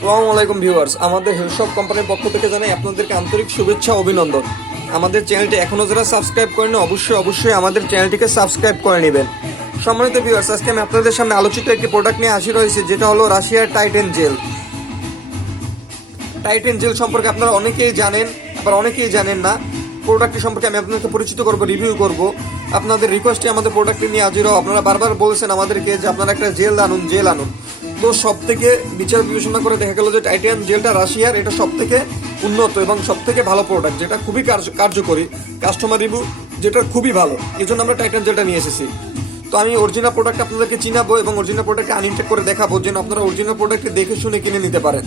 আসসালামু আলাইকুম ভিউয়ার্স। আমাদের হেলশপ কোম্পানির পক্ষ থেকে জানাই আপনাদেরকে আন্তরিক শুভেচ্ছা, অভিনন্দন। আমাদের চ্যানেলটি এখনও যারা সাবস্ক্রাইব করেন অবশ্যই অবশ্যই আমাদের চ্যানেলটিকে সাবস্ক্রাইব করে নেবেন। সম্মানিত ভিউয়ার্স, আজকে আমি আপনাদের সামনে আলোচিত একটি প্রোডাক্ট নিয়ে আসি রয়েছে যেটা হলো রাশিয়ার টাইটেন জেল টাইটেন জেল সম্পর্কে আপনারা অনেকেই জানেন, আবার অনেকেই জানেন না। প্রোডাক্টটি সম্পর্কে আমি আপনাদেরকে পরিচিত করব রিভিউ করব। আপনাদের রিকোয়েস্টে আমাদের প্রোডাক্টটি নিয়ে হাজির। আপনারা বারবার বলেছেন আমাদেরকে যে আপনারা একটা জেল আনুন জেল আনুন। তো সব থেকে বিচার বিবেচনা করে দেখা গেল যে টাইটান জেলটা রাশিয়ার, এটা সব থেকে উন্নত এবং সব থেকে ভালো প্রোডাক্ট যেটা খুবই কার্য- কার্যকরী কাস্টমার রিভিউ যেটা খুবই ভালো। এই জন্য আমরা টাইটান জেলটা নিয়ে এসেছি। তো আমি অরিজিনাল প্রোডাক্ট আপনাদেরকে চিনাবো এবং অরিজিনাল প্রোডাক্টকে আনইনটেক করে দেখাবো যেন আপনারা অরিজিনাল প্রোডাক্টটি দেখে শুনে কিনে নিতে পারেন।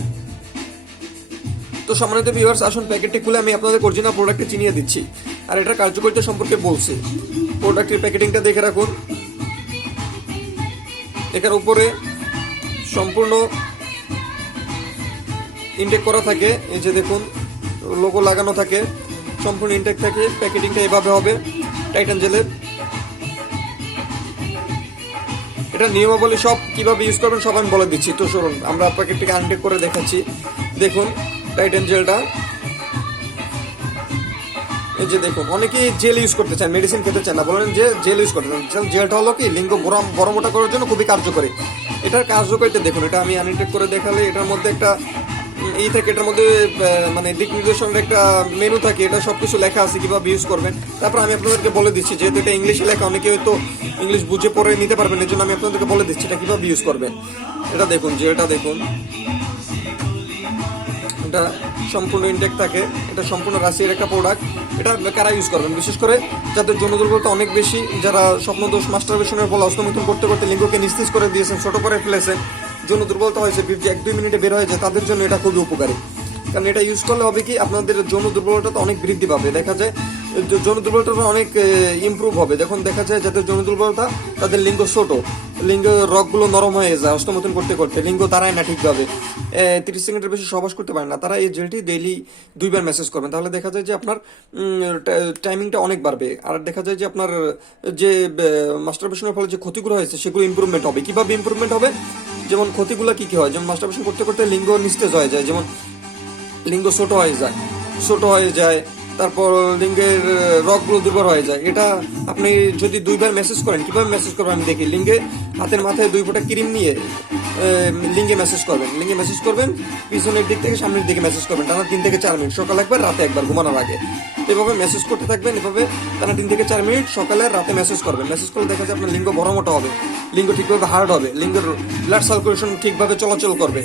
তো সম্মানিত ভিউয়ার্স আসুন প্যাকেটটি খুলে আমি আপনাদের অরিজিনাল প্রোডাক্টটি চিনিয়ে দিচ্ছি। আর এটার কার্যকারিতা সম্পর্কে বলছি। প্রোডাক্টের প্যাকেটিংটা দেখে রাখুন। এটার উপরে সম্পূর্ণ ইনটেক করা থাকে। এই যে দেখুন লোগো লাগানো থাকে। সম্পূর্ণ ইনটেক থাকে। প্যাকেটিংটা এভাবে হবে। টাইটান জেলের এটা নিয়মাবলী সব কীভাবে ইউজ করবেন সব আমি বলে দিচ্ছি। তো শুনুন আমরা প্যাকেটটিকে আনটেক করে দেখাচ্ছি। দেখুন টাইটান জেলটা এই যে দেখুন, অনেকেই জেল ইউজ করতে চান মেডিসিন খেতে চান না। বলেন যে জেল ইউজ করতে চান জেলটা হলো কি, লিঙ্গ গরম বড় মোটা করার জন্য খুবই কার্যকরী। এটার কার্যকারিতা দেখুন, এটা আমি আনটেক করে দেখালে এটার মধ্যে একটা এই থাকে, এটার মধ্যে মানে দিক নির্দেশনের একটা মেনু থাকে, এটা সব কিছু লেখা আছে কীভাবে ইউজ করবেন। তারপর আমি আপনাদেরকে বলে দিচ্ছি, যেহেতু এটা ইংলিশে লেখা, অনেকে হয়তো ইংলিশ বুঝে পড়ে নিতে পারবেন এই জন্য আমি আপনাদেরকে বলে দিচ্ছি এটা কীভাবে ইউজ করবেন। এটা দেখুন যে এটা দেখুন। এটা সম্পূর্ণ ইনটেক থাকে। এটা সম্পূর্ণ রাশিয়ার একটা প্রোডাক্ট এটা কারা ইউজ করবেন? বিশেষ করে যাদের যৌন দুর্বলতা অনেক বেশি, যারা স্বপ্নদোষ মাস্টারবেশনের ফলে অস্তমিতন করতে করতে লিঙ্গকে নিস্তেজ করে দিয়েছেন, ছোট করে ফেলেছেন যৌন দুর্বলতা হয়েছে, বীর্য এক দুই মিনিটে বের হয়েছে তাদের জন্য এটা খুবই উপকারী। কারণ এটা ইউজ করলে হবে কি, আপনাদের যৌন দুর্বলতা তো অনেক বৃদ্ধি পাবে। দেখা যায় যৌন দুর্বলতা অনেক ইমপ্রুভ হবে। যখন দেখা যায় যাদের যৌন দুর্বলতা, তাদের লিঙ্গ ছোট। লিঙ্গ রগগুলো নরম হয়ে যায় অষ্টমতন করতে করতে। লিঙ্গ তারাই না ঠিকভাবে। তিরিশ সেকেন্ডের বেশি সহবাস করতে পারে না। তারা এই জেলটি ডেইলি দুইবার মেসেজ করবেন। তাহলে দেখা যায় যে আপনার টাইমিংটা অনেক বাড়বে। আর দেখা যায় যে আপনার, যে মাস্টারবেশনের ফলে যে ক্ষতিগুলো হয়েছে, সেগুলো ইমপ্রুভমেন্ট হবে। কীভাবে ইমপ্রুভমেন্ট হবে? যেমন ক্ষতিগুলো কী কী হয়? যেমন মাস্টারবেশন করতে করতে লিঙ্গ নিস্তেজ হয়ে যায়। যেমন, লিঙ্গ ছোট হয়ে যায়, ছোট হয়ে যায়। তারপর লিঙ্গের রগগুলো দুর্বল হয়ে যায়। এটা আপনি যদি দুইবার মেসেজ করেন, কীভাবে মেসেজ করবেন আমি দেখি। লিঙ্গে হাতের মাথায় দুই ফোঁটা ক্রিম নিয়ে লিঙ্গে মেসেজ করবেন। লিঙ্গে মেসেজ করবেন, পিছনের দিক থেকে সামনের দিকে মেসেজ করবেন। টানা তিন থেকে চার মিনিট। সকাল একবার, রাতে একবার ঘুমানোর আগে। এভাবে মেসেজ করতে থাকবেন, এভাবে টানা তিন থেকে চার মিনিট সকালে রাতে মেসেজ করবেন। মেসেজ করলে দেখা যায় আপনার লিঙ্গ বড় মোটা হবে। লিঙ্গ ঠিকভাবে হার্ড হবে, লিঙ্গের ব্লাড সার্কুলেশন ঠিকভাবে চলাচল করবে।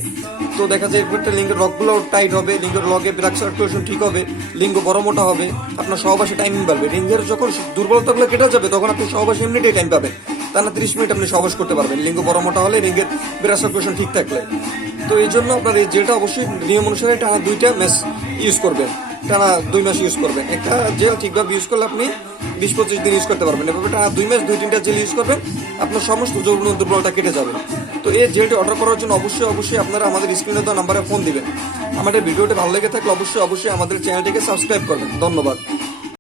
তো দেখা যায় এরপর লিঙ্গের রগগুলো টাইট হবে, লিঙ্গের লগে ব্লাড সার্কুলেশন ঠিক হবে, লিঙ্গ বড় মোটা হবে, আপনার সহবাসে টাইমিং বাড়বে। লিঙ্গের যখন দুর্বলতাগুলো কেটে যাবে, তখন আপনি সহবাসে এমনিতেই টাইম পাবেন। টানা তিরিশ মিনিট আপনি সহবাস করতে পারবেন। লিঙ্গ বড় মোটা হলে লিঙ্গের ব্লাড সার্কুলেশন ঠিক থাকলে। তো এই জন্য আপনার এই জেলটা অবশ্যই নিয়ম অনুসারে টানা দুইটা ম্যাচ ইউজ করবেন। টানা দুই মাস ইউজ করবেন। একটা জেল ঠিকভাবে ইউজ করলে আপনি বিশ পঁচিশ দিন ইউজ করতে পারবেন। এভাবে টানা দুই মাস, দুই তিনটা জেল ইউজ করবেন, আপনার সমস্ত যৌন দুর্বলতা কেটে যাবে। তো এই জেলটি অর্ডার করার জন্য অবশ্যই অবশ্যই আপনারা আমাদের স্ক্রিনে দেওয়া নাম্বারে ফোন দিবেন। আমাদের ভিডিওটি ভালো লেগে থাকলে অবশ্যই অবশ্যই আমাদের চ্যানেলটিকে সাবস্ক্রাইব করবেন। ধন্যবাদ।